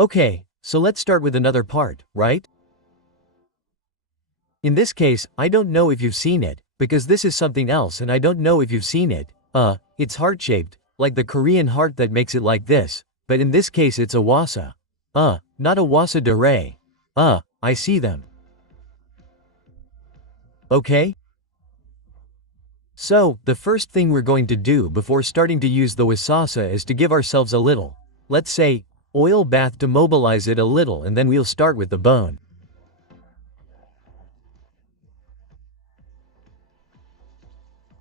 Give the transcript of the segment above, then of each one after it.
Okay, so let's start with another part, right? In this case, I don't know if you've seen it, because this is something else and I don't know if you've seen it. It's heart-shaped, like the Korean heart that makes it like this, but in this case it's a wasa. Not a wasa de re. I see them. Okay? So, the first thing we're going to do before starting to use the wasasa is to give ourselves a little, let's say, oil bath to mobilize it a little, and then we'll start with the bone.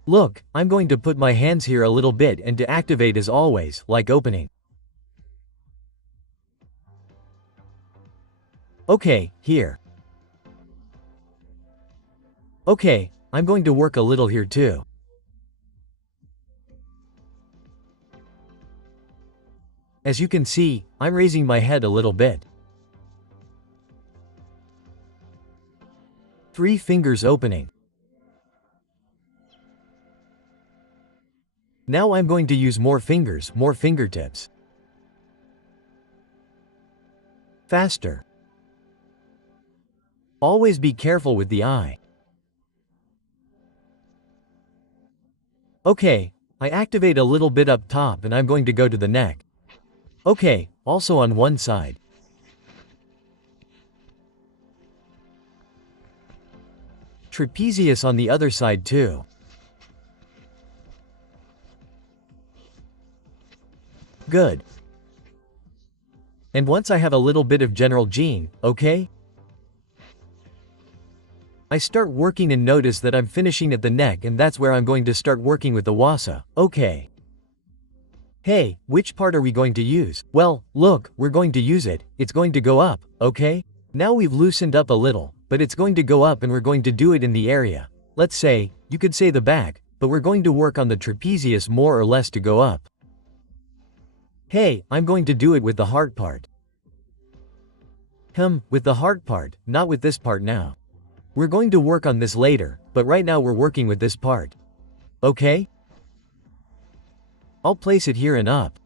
Look, I'm going to put my hands here a little bit and to activate as always, like opening. Okay, here. Okay, I'm going to work a little here too. As you can see, I'm raising my head a little bit. 3 fingers opening. Now I'm going to use more fingers, more fingertips. Faster. Always be careful with the eye. Okay, I activate a little bit up top and I'm going to go to the neck. Okay, also on one side. Trapezius on the other side too. Good. And once I have a little bit of general gene, okay? I start working and notice that I'm finishing at the neck, and that's where I'm going to start working with the wasa, okay. Hey, which part are we going to use? Well, look, we're going to use it, it's going to go up, okay? Now we've loosened up a little, but it's going to go up and we're going to do it in the area. Let's say, you could say the back, but we're going to work on the trapezius more or less to go up. Hey, I'm going to do it with the heart part. With the heart part, not with this part now. We're going to work on this later, but right now we're working with this part. Okay? I'll place it here and up.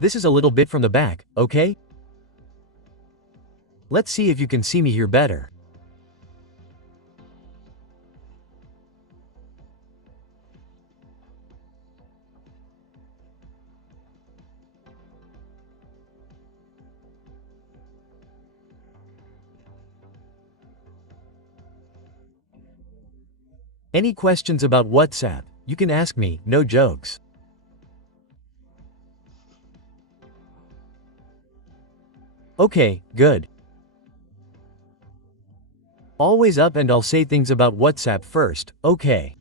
This is a little bit from the back, okay? Let's see if you can see me here better. Any questions about WhatsApp, you can ask me, no jokes. Okay, good. Always up, and I'll say things about WhatsApp first, okay?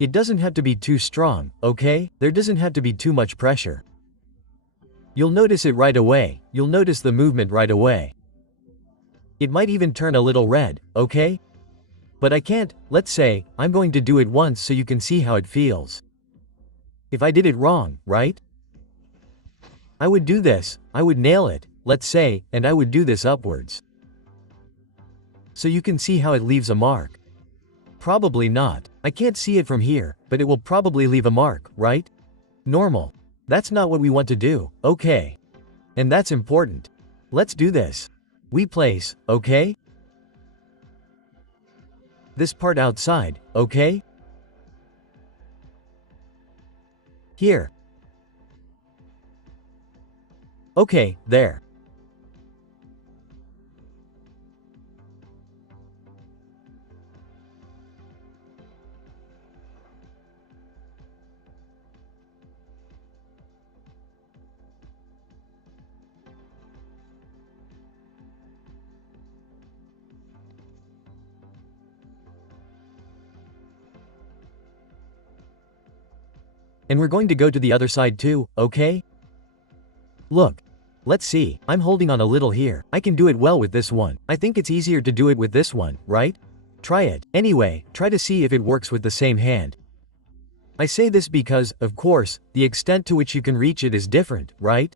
It doesn't have to be too strong, okay? There doesn't have to be too much pressure. You'll notice it right away, you'll notice the movement right away. It might even turn a little red, okay? But I can't, let's say, I'm going to do it once so you can see how it feels. If I did it wrong, right? I would do this, I would nail it, let's say, and I would do this upwards. So you can see how it leaves a mark. Probably not. I can't see it from here, but it will probably leave a mark, right? Normal. That's not what we want to do, okay? And that's important. Let's do this. We place, okay? This part outside, okay? Here. Okay, there. And we're going to go to the other side too, okay? Look. Let's see, I'm holding on a little here. I can do it well with this one. I think it's easier to do it with this one, right? Try it. Anyway, try to see if it works with the same hand. I say this because, of course, the extent to which you can reach it is different, right?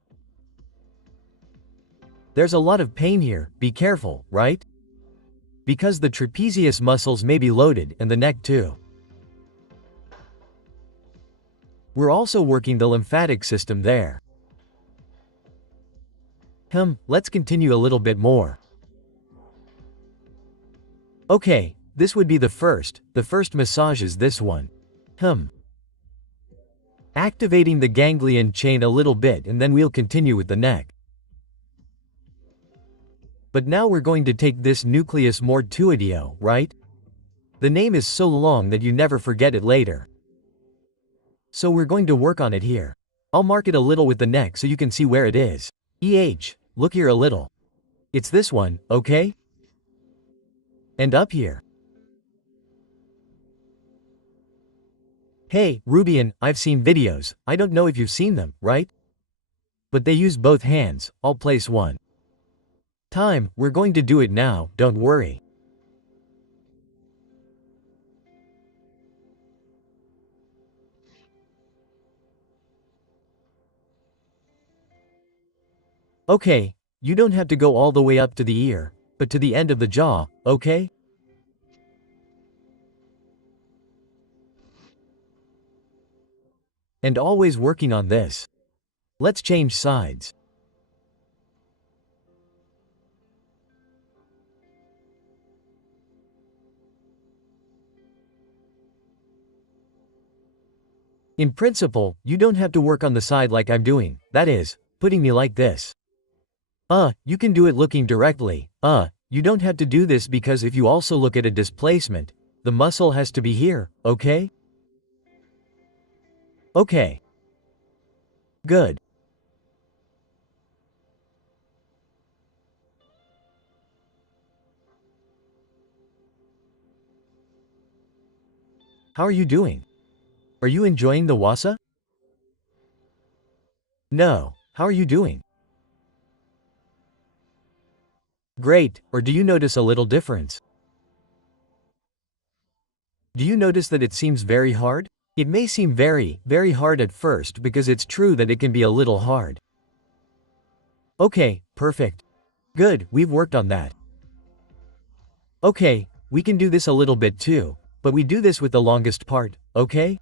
There's a lot of pain here, be careful, right? Because the trapezius muscles may be loaded, and the neck too. We're also working the lymphatic system there. Let's continue a little bit more. Okay, this would be the first massage is this one. Activating the ganglion chain a little bit and then we'll continue with the neck. But now we're going to take this nucleus mortuodio, right? The name is so long that you never forget it later. So we're going to work on it here. I'll mark it a little with the neck so you can see where it is. Look here a little. It's this one, okay? And up here. Hey, Rubian, I've seen videos, I don't know if you've seen them, right? But they use both hands, I'll place one. We're going to do it now, don't worry. Okay, you don't have to go all the way up to the ear, but to the end of the jaw, okay? And always working on this. Let's change sides. In principle, you don't have to work on the side like I'm doing, that is, putting me like this. You can do it looking directly. You don't have to do this because if you also look at a displacement, the muscle has to be here, okay? Okay. Good. How are you doing? Are you enjoying the wasa? No. How are you doing? Great, or do you notice a little difference? Do you notice that it seems very hard? It may seem very, very hard at first because it's true that it can be a little hard. Okay, perfect. Good, we've worked on that. Okay, we can do this a little bit too, but we do this with the longest part, okay?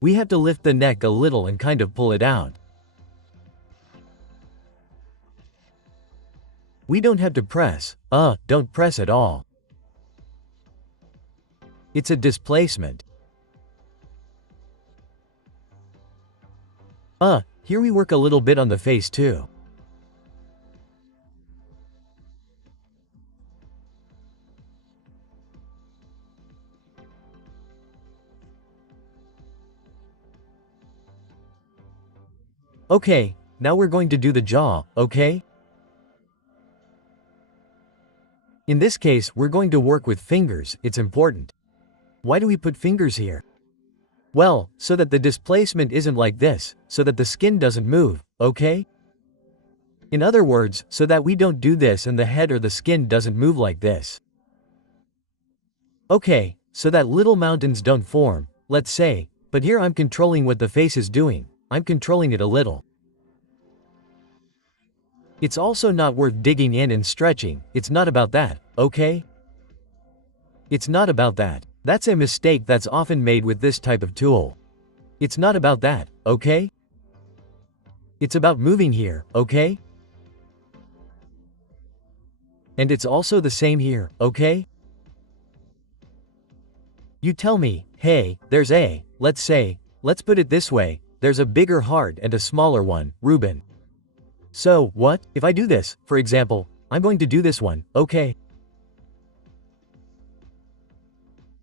We have to lift the neck a little and kind of pull it out. We don't have to press, don't press at all. It's a displacement. Here we work a little bit on the face too. Okay, now we're going to do the jaw, okay? In this case, we're going to work with fingers, it's important. Why do we put fingers here? Well, so that the displacement isn't like this, so that the skin doesn't move, okay? In other words, so that we don't do this and the head or the skin doesn't move like this. Okay, so that little mountains don't form, let's say, but here I'm controlling what the face is doing, I'm controlling it a little. It's also not worth digging in and stretching, it's not about that, okay? It's not about that. That's a mistake that's often made with this type of tool. It's not about that, okay? It's about moving here, okay? And it's also the same here, okay? You tell me, hey, let's put it this way, there's a bigger heart and a smaller one, Ruben. So, what? If I do this, for example, I'm going to do this one, okay?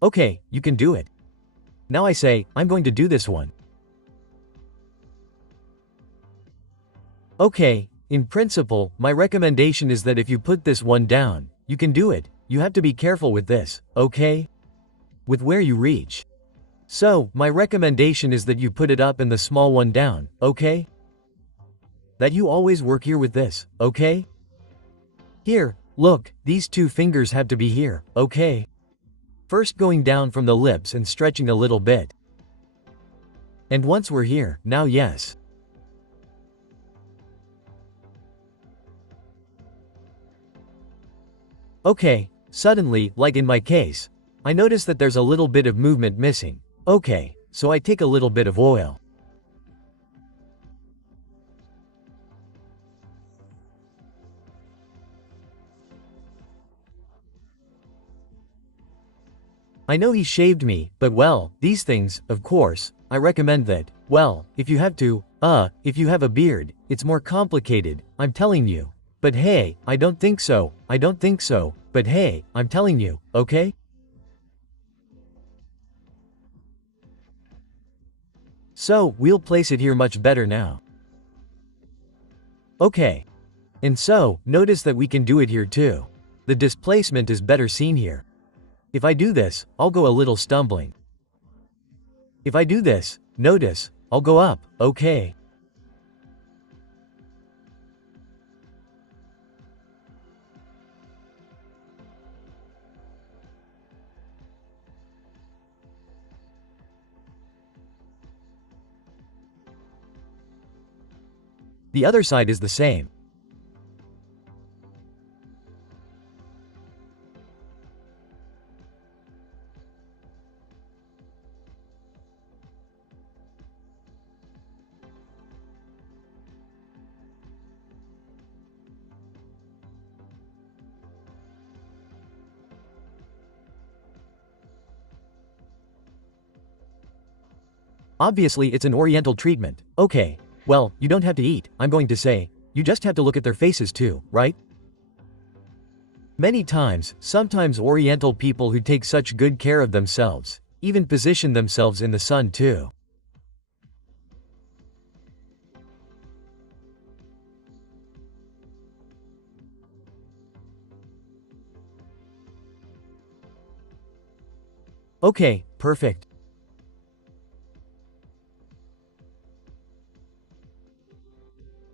Okay, you can do it. Now I say, I'm going to do this one. Okay, in principle, my recommendation is that if you put this one down, you can do it, you have to be careful with this, okay? With where you reach. So, my recommendation is that you put it up and the small one down, okay? That you always work here with this, okay? Here, look, these two fingers have to be here, okay? First going down from the lips and stretching a little bit. And once we're here, now yes. Okay, suddenly, like in my case, I notice that there's a little bit of movement missing. Okay, so I take a little bit of oil. I know he shaved me, but well, these things, of course, I recommend that, well, if you have to, if you have a beard, it's more complicated, I'm telling you. But hey, I don't think so, but hey, I'm telling you, okay? So, we'll place it here much better now. Okay. And so, notice that we can do it here too. The displacement is better seen here. If I do this, I'll go a little stumbling. If I do this, notice, I'll go up, okay? The other side is the same. Obviously it's an oriental treatment, okay. Well, you don't have to eat, I'm going to say, you just have to look at their faces too, right? Many times, sometimes oriental people who take such good care of themselves, even position themselves in the sun too. Okay, perfect.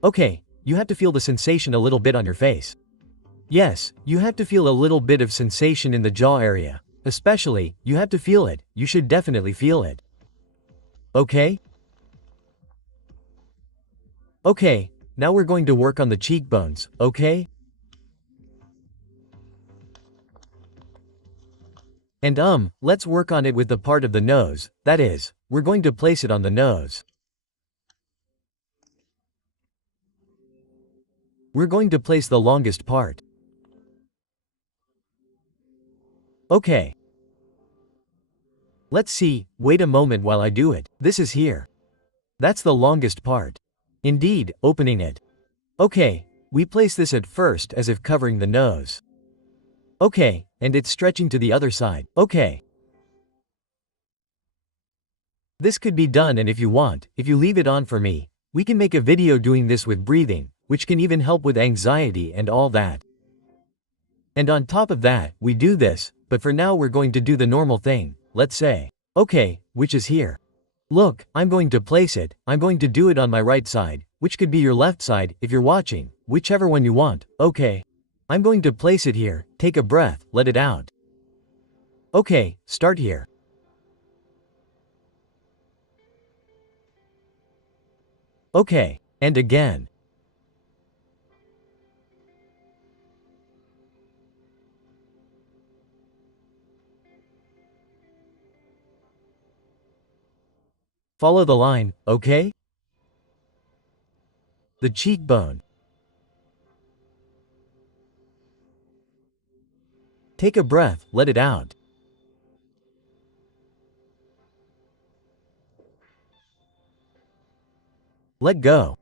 Okay, you have to feel the sensation a little bit on your face. Yes, you have to feel a little bit of sensation in the jaw area. Especially, you have to feel it, you should definitely feel it. Okay? Okay, now we're going to work on the cheekbones, okay? And let's work on it with the part of the nose, that is, we're going to place it on the nose. We're going to place the longest part. Okay. Let's see, wait a moment while I do it. This is here. That's the longest part. Indeed, opening it. Okay, we place this at first as if covering the nose. Okay, and it's stretching to the other side. Okay. This could be done, and if you want, if you leave it on for me, we can make a video doing this with breathing, which can even help with anxiety and all that. And on top of that, we do this, but for now we're going to do the normal thing, let's say. Okay, which is here. Look, I'm going to place it, I'm going to do it on my right side, which could be your left side, if you're watching, whichever one you want, okay. I'm going to place it here, take a breath, let it out. Okay, start here. Okay, and again. Follow the line, okay? The cheekbone. Take a breath, let it out. Let go.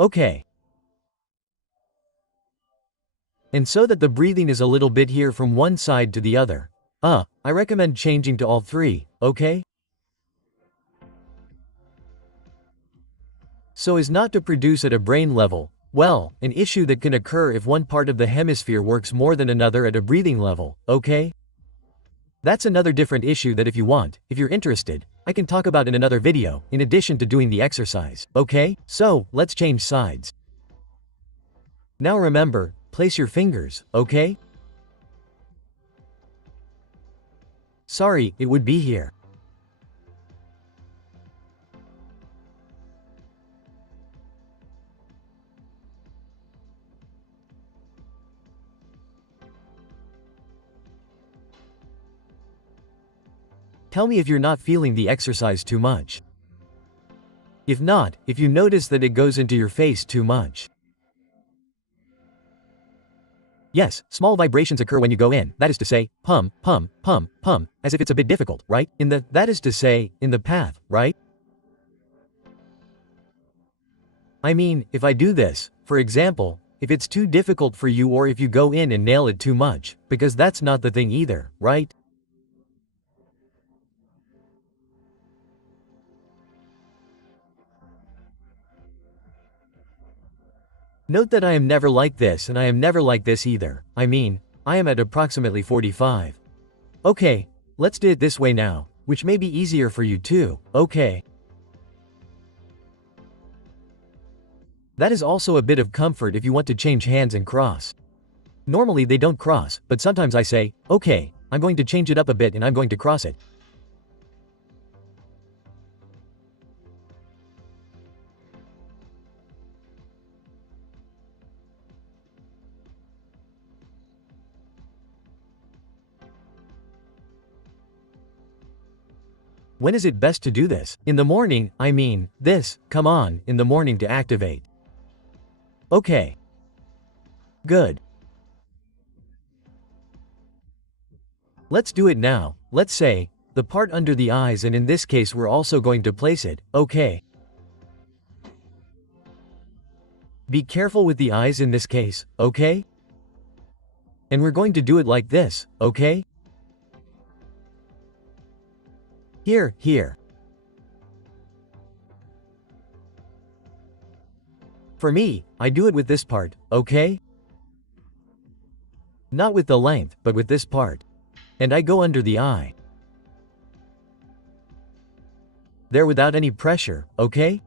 Okay. And so that the breathing is a little bit here from one side to the other. I recommend changing to all three, okay? So as not to produce at a brain level, well, an issue that can occur if one part of the hemisphere works more than another at a breathing level, okay? That's another different issue that if you want, if you're interested, I can talk about in another video, in addition to doing the exercise, okay? So, let's change sides. Now remember, place your fingers, okay? Sorry, it would be here. Tell me if you're not feeling the exercise too much. If not, if you notice that it goes into your face too much. Yes, small vibrations occur when you go in, that is to say, pum, pum, pum, pum, as if it's a bit difficult, right? That is to say, in the path, right? I mean, if I do this, for example, if it's too difficult for you or if you go in and nail it too much, because that's not the thing either, right? Note that I am never like this and I am never like this either. I mean, I am at approximately 45. Okay, let's do it this way now, which may be easier for you too, okay. That is also a bit of comfort if you want to change hands and cross. Normally they don't cross, but sometimes I say, okay, I'm going to change it up a bit and I'm going to cross it. When is it best to do this? In the morning, I mean, come on, in the morning to activate. Okay. Good. Let's do it now. Let's say, the part under the eyes, and in this case we're also going to place it, okay. Be careful with the eyes in this case, okay? And we're going to do it like this, okay? Here, here. For me, I do it with this part, okay? Not with the length, but with this part. And I go under the eye. There without any pressure, okay?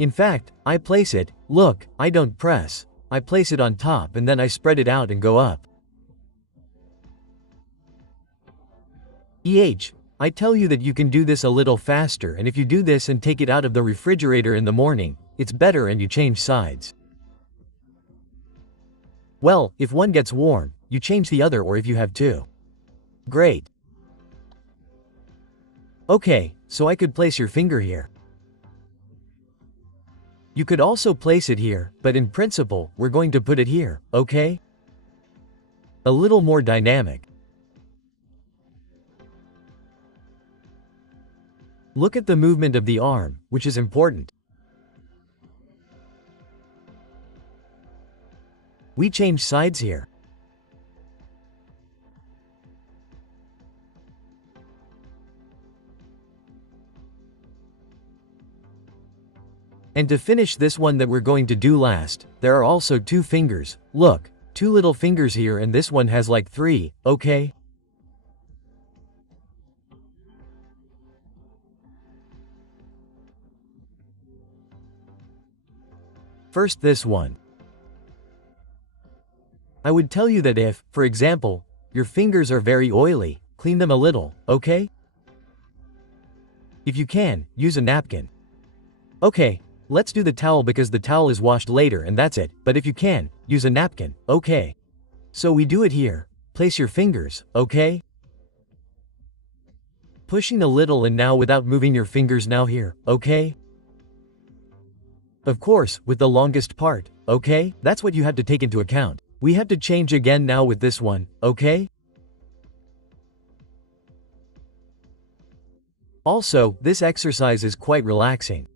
In fact, I place it, look, I don't press. I place it on top and then I spread it out and go up. I tell you that you can do this a little faster, and if you do this and take it out of the refrigerator in the morning, it's better and you change sides. Well, if one gets warm, you change the other, or if you have two. Great. Okay, so I could place your finger here. You could also place it here, but in principle, we're going to put it here, okay? A little more dynamic. Look at the movement of the arm, which is important. We change sides here. And to finish this one that we're going to do last, there are also two fingers. Look, two little fingers here, and this one has like three, okay? First, this one. I would tell you that if, for example, your fingers are very oily, clean them a little, okay? If you can, use a napkin. Okay, let's do the towel because the towel is washed later and that's it, but if you can, use a napkin, okay? So we do it here. Place your fingers, okay? Pushing a little and now without moving your fingers now here, okay? Of course, with the longest part, okay? That's what you have to take into account. We have to change again now with this one, okay? Also, this exercise is quite relaxing.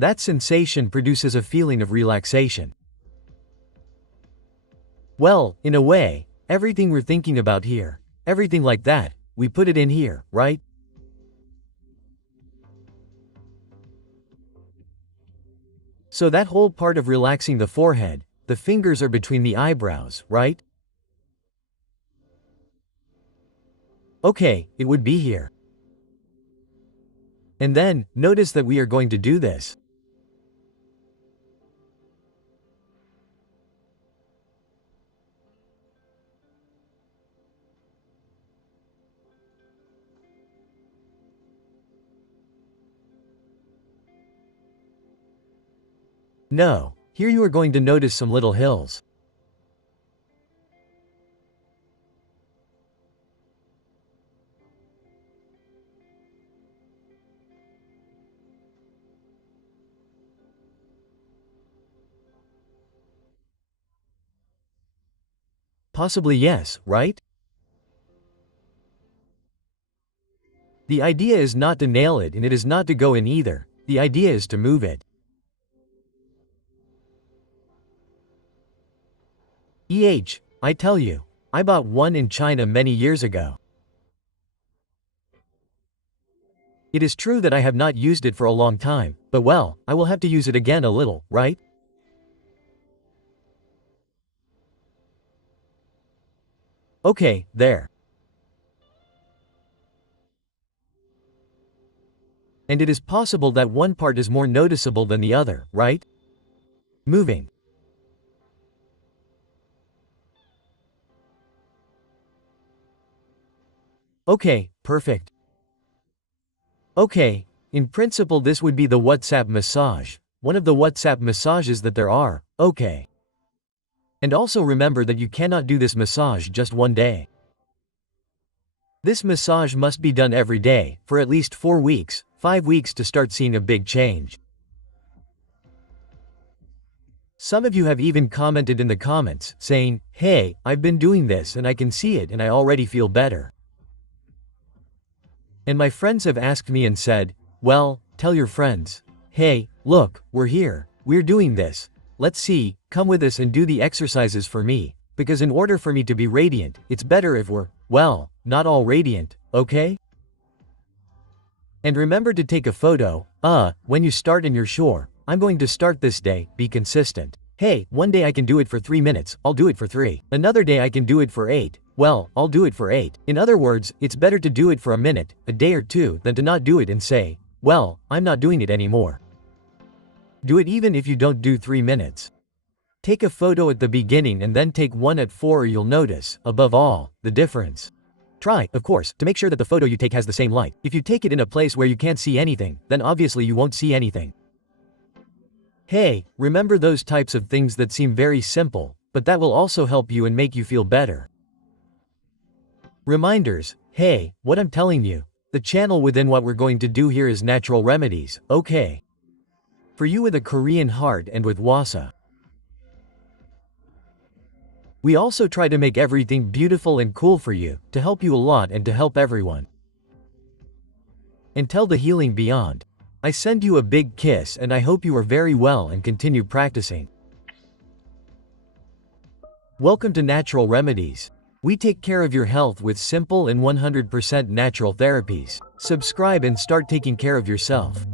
That sensation produces a feeling of relaxation. Well, in a way, everything we're thinking about here, everything like that, we put it in here, right? So that whole part of relaxing the forehead, the fingers are between the eyebrows, right? Okay, it would be here. And then, notice that we are going to do this. No, here you are going to notice some little hills. Possibly yes, right? The idea is not to nail it and it is not to go in either. The idea is to move it. I tell you, I bought one in China many years ago. It is true that I have not used it for a long time, but well, I will have to use it again a little, right? Okay, there. And it is possible that one part is more noticeable than the other, right? Moving. Okay, perfect. Okay, in principle this would be the WhatsApp massage, one of the WhatsApp massages that there are, okay. And also remember that you cannot do this massage just one day. This massage must be done every day, for at least 4 weeks, 5 weeks to start seeing a big change. Some of you have even commented in the comments, saying, hey, I've been doing this and I can see it and I already feel better. And my friends have asked me and said, well, tell your friends, hey, look, we're here, we're doing this, let's see, come with us and do the exercises for me, because in order for me to be radiant, it's better if we're, well, not all radiant, okay? And remember to take a photo, when you start and you're sure, I'm going to start this day, be consistent. Hey, one day I can do it for 3 minutes, I'll do it for 3. Another day I can do it for 8. Well, I'll do it for 8. In other words, it's better to do it for a minute, a day or two, than to not do it and say, well, I'm not doing it anymore. Do it even if you don't do 3 minutes. Take a photo at the beginning and then take one at 4 or you'll notice, above all, the difference. Try, of course, to make sure that the photo you take has the same light. If you take it in a place where you can't see anything, then obviously you won't see anything. Hey, remember those types of things that seem very simple, but that will also help you and make you feel better. Reminders, hey, what I'm telling you, the channel within what we're going to do here is natural remedies, okay? For you with a Korean heart and with Wasa. We also try to make everything beautiful and cool for you, to help you a lot and to help everyone. Until the healing beyond. I send you a big kiss and I hope you are very well and continue practicing. Welcome to Natural Remedies. We take care of your health with simple and 100% natural therapies. Subscribe and start taking care of yourself.